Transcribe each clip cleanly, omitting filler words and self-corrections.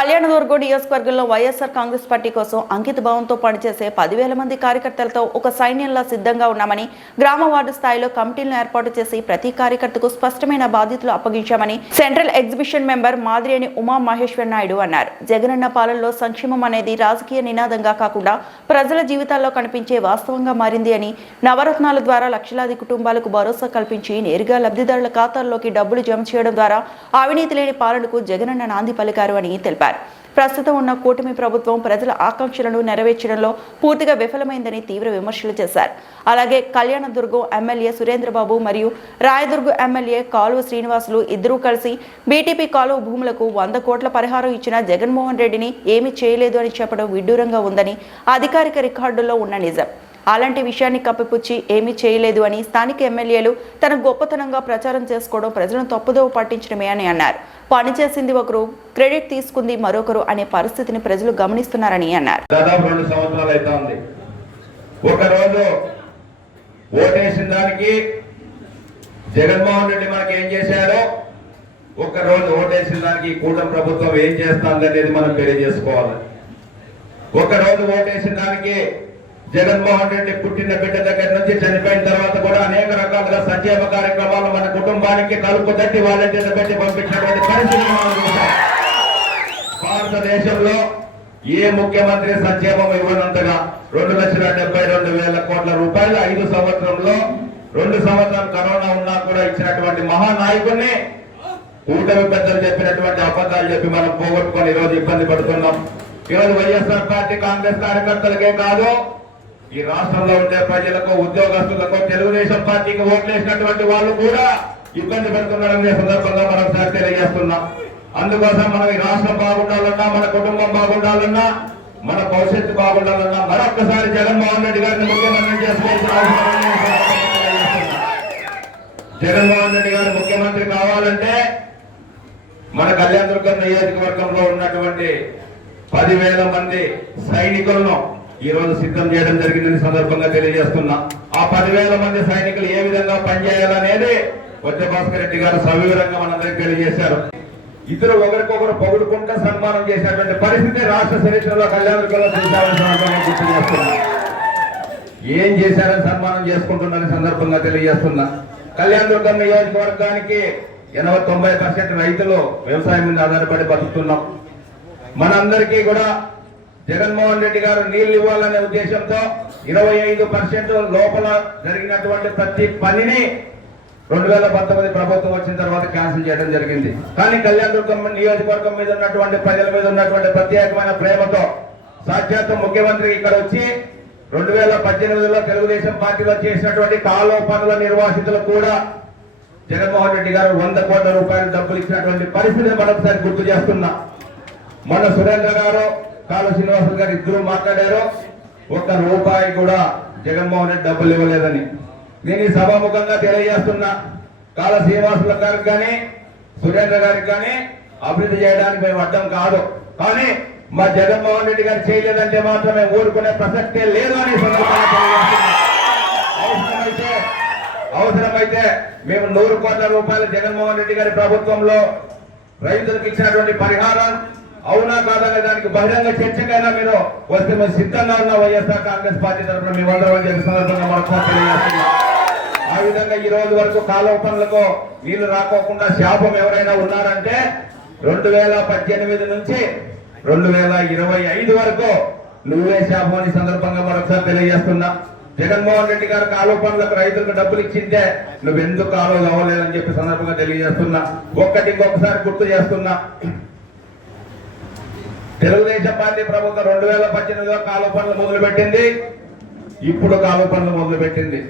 కళ్యాణదుర్గం నియోజకవర్గంలో వైఎస్ఆర్ కాంగ్రెస్ పార్టీ కోసం అంకిత భావంతో పనిచేసే 10,000 మంది కార్యకర్తలతో ఒక సైన్యంలా సిద్ధంగా ఉన్నామని, గ్రామ వార్డు స్థాయిలో కమిటీలను ఏర్పాటు చేసి ప్రతి కార్యకర్తకు స్పష్టమైన బాధ్యతలు అప్పగించామని central exhibition member Madireni Uma Maheshwar Naidu అన్నారు. జగనన్న పాలనలో సంక్షేమం అనేది రాజకీయ నినాదంగా కాకుండా ప్రజల జీవితాల్లో కనిపించే వాస్తవంగా మారింది అని, నవరత్నాల ద్వారా లక్షలాది కుటుంబాలకు భరోసా కల్పించి నేరుగా లబ్ధిదారుల ఖాతాల్లోకి డబ్బులు జమ చేయడం ద్వారా అవినీతి లేని పాలనకు జగనన్న నాంది పలికారు అని తెలిపారు. ప్రస్తుతం ఉన్న కూటమి ప్రభుత్వం ప్రజల ఆకాంక్షలను నెరవేర్చడంలో పూర్తిగా విఫలమైందని తీవ్ర విమర్శలు చేశారు. అలాగే కళ్యాణదుర్గం ఎమ్మెల్యే సురేంద్రబాబు మరియు రాయదుర్గం ఎమ్మెల్యే కాలువ శ్రీనివాసులు ఇద్దరూ కలిసి బీటీపీ కాలువ భూములకు 100 కోట్ల పరిహారం ఇచ్చిన జగన్మోహన్ రెడ్డిని ఏమీ చేయలేదు అని చెప్పడం విడ్డూరంగా ఉందని అధికారిక రికార్డుల్లో ఉన్న నిజం. అలాంటి విషయాన్ని కప్పిపుచ్చి ఏమీ చేయలేదు అని స్థానిక ఎమ్మెల్యేలు తన గొప్పతనంగా ప్రచారం చేసుకోవడం ప్రజలను తప్పుదోవ పట్టించడమే అని అన్నారు. పనిచేసింది ఒకరు, క్రెడిట్ తీసుకుంది మరొకరు అనే పరిస్థితిని ప్రజలు గమనిస్తున్నారని అన్నారు. దాదాపు 2 సంవత్సరాలు అవుతుంది. ఒకరోజు ఓటేసిన దానికి జగన్మోహన్ రెడ్డి మనకి ఏం చేశారో, ఒకరోజు ఓటేసిన దానికి కూటమి ప్రభుత్వం ఏం చేస్తుంది అనేది మనం తెలియజేసుకోవాలి. ఒకరోజు ఓటేసిన దానికి జగన్మోహన్ రెడ్డి పుట్టిన బిడ్డ దగ్గర నుంచి చనిపోయిన తర్వాత కూడా అనేక రకాలుగా సంక్షేమ కార్యక్రమాలు మన కుటుంబానికి కలుపు తట్టి వాలంటీర్లు పెట్టి పంపించినటువంటి పరిస్థితి భారతదేశంలో ఏ ముఖ్యమంత్రి సంక్షేమం ఇవ్వనంతగా 2,72,000 కోట్ల రూపాయలు 5 సంవత్సరంలో 2 సంవత్సరాలు కరోనా ఉన్నా కూడా ఇచ్చినటువంటి మహానాయకుడిని కూటమి పెద్దలు చెప్పినటువంటి అబద్ధాలు చెప్పి మనం పోగొట్టుకొని ఈరోజు ఇబ్బంది పడుతున్నాం. ఈరోజు వైఎస్ఆర్ పార్టీ కాంగ్రెస్ కార్యకర్తలకే కాదు, ఈ రాష్ట్రంలో ఉండే ప్రజలకు, ఉద్యోగస్తులకు, తెలుగుదేశం పార్టీకి ఓట్లేసినటువంటి వాళ్ళు కూడా ఇబ్బంది పడుతున్నారనే సందర్భంగా మరొకసారి తెలియజేస్తున్నాం. అందుకోసం మనం ఈ రాష్ట్రం బాగుండాలన్నా, మన కుటుంబం బాగుండాలన్నా, మన భవిష్యత్తు బాగుండాలన్నా మరొక్కసారి జగన్మోహన్ రెడ్డి గారిని ముఖ్యమంత్రి చేసుకోవాల్సిన అవసరం. జగన్మోహన్ రెడ్డి గారు ముఖ్యమంత్రి కావాలంటే మన కళ్యాణదుర్గం నియోజకవర్గంలో ఉన్నటువంటి 10,000 మంది సైనికులను ఈ రోజు సిద్ధం చేయడం జరిగిందని సందర్భంగా తెలియజేస్తున్నా. ఆ 10,000 మంది సైనికులు ఏ విధంగా పనిచేయాలనేది వజ్ర భాస్కర్ రెడ్డి గారు సవివరంగా మనందరికీ తెలియజేశారు. ఇద్దరు ఒకరికొకరు పొగుడుకుంటూ సన్మానం చేసినటువంటి పరిస్థితి రాష్ట్ర చరిత్రలో కళ్యాణదుర్గంలో గుర్తు చేస్తున్నా. ఏం చేశారని సన్మానం చేసుకుంటున్నారని సందర్భంగా తెలియజేస్తున్నా. కళ్యాణదుర్గం నియోజకవర్గానికి 80-90% రైతులు వ్యవసాయం మీద ఆధారపడి బతుకుతున్నాం. మనందరికీ కూడా జగన్మోహన్ రెడ్డి గారు నీళ్లు ఇవ్వాలనే ఉద్దేశంతో 25% లోపల జరిగినటువంటి ప్రతి పనిని 2019 ప్రభుత్వం వచ్చిన తర్వాత క్యాన్సిల్ చేయడం జరిగింది. కానీ కళ్యాణదుర్గం నియోజకవర్గం మీద ఉన్నటువంటి ప్రజల మీద ఉన్నటువంటి ప్రత్యేకమైన ప్రేమతో సాక్షాత్తు ముఖ్యమంత్రి ఇక్కడ వచ్చి 2018లో తెలుగుదేశం పార్టీలో చేసినటువంటి కాలువ పనుల నిర్వాసితులు కూడా జగన్మోహన్ రెడ్డి గారు 100 కోట్ల రూపాయలు డబ్బులు ఇచ్చినటువంటి పరిస్థితిని మరొకసారి గుర్తు చేస్తున్నా. మన సురేంద్ర గారు, కాలువ శ్రీనివాసులు గారు ఇద్దరు మాట్లాడారు. 1 రూపాయి కూడా జగన్మోహన్ రెడ్డి డబ్బులు ఇవ్వలేదని నేను ఈ సభాముఖంగా తెలియజేస్తున్నా. కాలువ శ్రీనివాసుల గారికి కానీ, సురేంద్ర గారికి కానీ అభివృద్ధి చేయడానికి మేము అడ్డం కాదు. కానీ మా జగన్మోహన్ రెడ్డి గారు చేయలేదంటే మాత్రమే ఊరుకునే ప్రసక్తే లేదు అని అవసరమైతే మేము 100 కోట్ల రూపాయలు జగన్మోహన్ రెడ్డి గారి ప్రభుత్వంలో రైతులకు ఇచ్చినటువంటి పరిహారం అవునా కాదనే దానికి బహిరంగ చర్చకైనా మీరు వస్తే మేము సిద్ధంగా ఉన్న వైఎస్ఆర్ కాంగ్రెస్ పార్టీ తరఫున మీ వందరం చెప్పి సందర్భంగా మనకు తెలియజేస్తున్నాం. ఆ విధంగా ఈ రోజు వరకు కాలువ పనులకు నీళ్లు రాకోకుండా శాపం ఎవరైనా ఉన్నారంటే 2018 నుంచి 2025 వరకు నువ్వే శాపం అని సందర్భంగా మరొకసారి తెలియజేస్తున్నా. జగన్మోహన్ రెడ్డి గారు కాలువ పనులకు రైతులకు డబ్బులు ఇచ్చింటే నువ్వెందుకు కాలువ అవ్వలేదని చెప్పి సందర్భంగా తెలియజేస్తున్నా. ఇంకొకసారి గుర్తు చేస్తున్నా. తెలుగుదేశం పార్టీ ప్రభుత్వం 2018లో కాలువ పనులు మొదలుపెట్టింది, ఇప్పుడు కాలువ పనులు మొదలుపెట్టింది.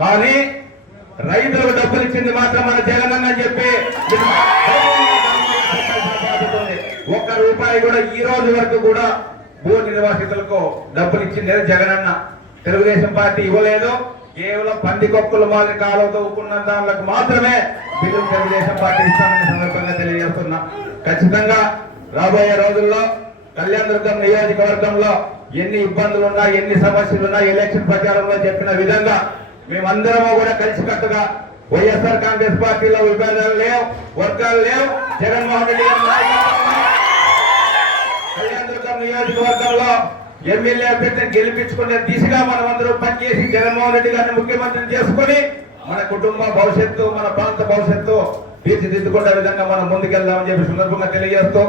కానీ రైతులకు డబ్బులు ఇచ్చింది మాత్రం మన జగనన్న చెప్పి 1 రూపాయి కూడా ఈ రోజు వరకు కూడా భూ నిర్వాసితులకు డబ్బులు ఇచ్చింది జగనన్న. తెలుగుదేశం పార్టీ ఇవ్వలేదు. కేవలం పందికొక్కుల మాదిరి కాలువతో ఊకున్న దానికి మాత్రమే బిల్లు తెలుగుదేశం పార్టీ ఇస్తామని సందర్భంగా తెలియజేస్తున్నా. ఖచ్చితంగా రాబోయే రోజుల్లో కళ్యాణదుర్గం నియోజకవర్గంలో ఎన్ని ఇబ్బందులున్నా, ఎన్ని సమస్యలున్నా ఎలక్షన్ ప్రచారంలో చెప్పిన విధంగా మేమందరము కూడా కలిసికట్టుగా వైఎస్ఆర్ కాంగ్రెస్ పార్టీలో విభేదాలు లేవు, వర్గాలు లేవు. జగన్మోహన్ రెడ్డి గారు నియోజకవర్గంలో ఎమ్మెల్యే అభ్యర్థిని గెలిపించుకునే దిశగా మనం అందరూ పనిచేసి జగన్మోహన్ రెడ్డి గారిని ముఖ్యమంత్రిని చేసుకుని మన కుటుంబ భవిష్యత్తు, మన ప్రాంత భవిష్యత్తు తీర్చిదిద్దుకునే విధంగా మనం ముందుకెళ్దామని చెప్పి సందర్భంగా తెలియజేస్తూ